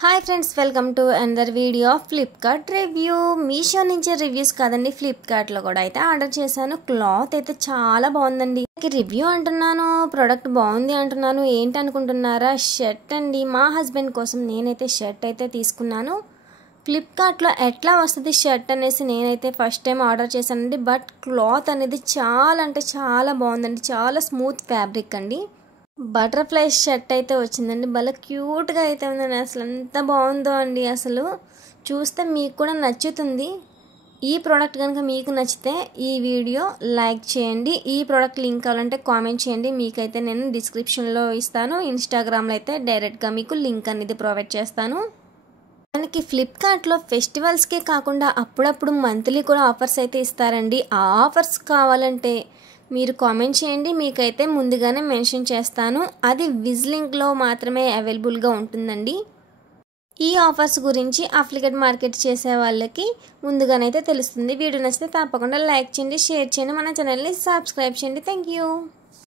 Hi friends, welcome to another video of Flipkart review. Meesho నుంచి reviews కాదండి, ఫ్లిప్కార్ట్లో కూడా అయితే ఆర్డర్ చేశాను. క్లాత్ అయితే చాలా బాగుందండి. రివ్యూ అంటున్నాను, ప్రోడక్ట్ బాగుంది అంటున్నాను, ఏంటి అనుకుంటున్నారా? షర్ట్ అండి. మా హస్బెండ్ కోసం నేనైతే షర్ట్ అయితే తీసుకున్నాను. ఫ్లిప్కార్ట్లో ఎట్లా వస్తుంది షర్ట్ అనేసి నేనైతే ఫస్ట్ టైం ఆర్డర్ చేశానండి. బట్ క్లాత్ అనేది చాలా అంటే చాలా బాగుందండి. చాలా స్మూత్ ఫ్యాబ్రిక్ అండి. బటర్ఫ్లై షర్ట్ అయితే వచ్చిందండి. భలే క్యూట్గా అయితే ఉందండి. అసలు ఎంత బాగుందో అండి. అసలు చూస్తే మీకు కూడా నచ్చుతుంది. ఈ ప్రోడక్ట్ కనుక మీకు నచ్చితే ఈ వీడియో లైక్ చేయండి. ఈ ప్రోడక్ట్ లింక్ కావాలంటే కామెంట్ చేయండి. మీకైతే నేను డిస్క్రిప్షన్లో ఇస్తాను. ఇన్స్టాగ్రామ్లో అయితే డైరెక్ట్గా మీకు లింక్ అనేది ప్రొవైడ్ చేస్తాను. మనకి ఫ్లిప్కార్ట్లో ఫెస్టివల్స్కే కాకుండా అప్పుడప్పుడు మంత్లీ కూడా ఆఫర్స్ అయితే ఇస్తారండి. ఆ ఆఫర్స్ కావాలంటే మీరు కామెంట్ చేయండి, మీకైతే ముందుగానే మెన్షన్ చేస్తాను. అది విజ్లింక్లో మాత్రమే అవైలబుల్గా ఉంటుందండి. ఈ ఆఫర్స్ గురించి అఫ్లికేట్ మార్కెట్ చేసే వాళ్ళకి ముందుగానైతే తెలుస్తుంది. వీడియో నచ్చితే తప్పకుండా లైక్ చేయండి, షేర్ చేయండి, మన ఛానల్ని సబ్స్క్రైబ్ చేయండి. Thank you.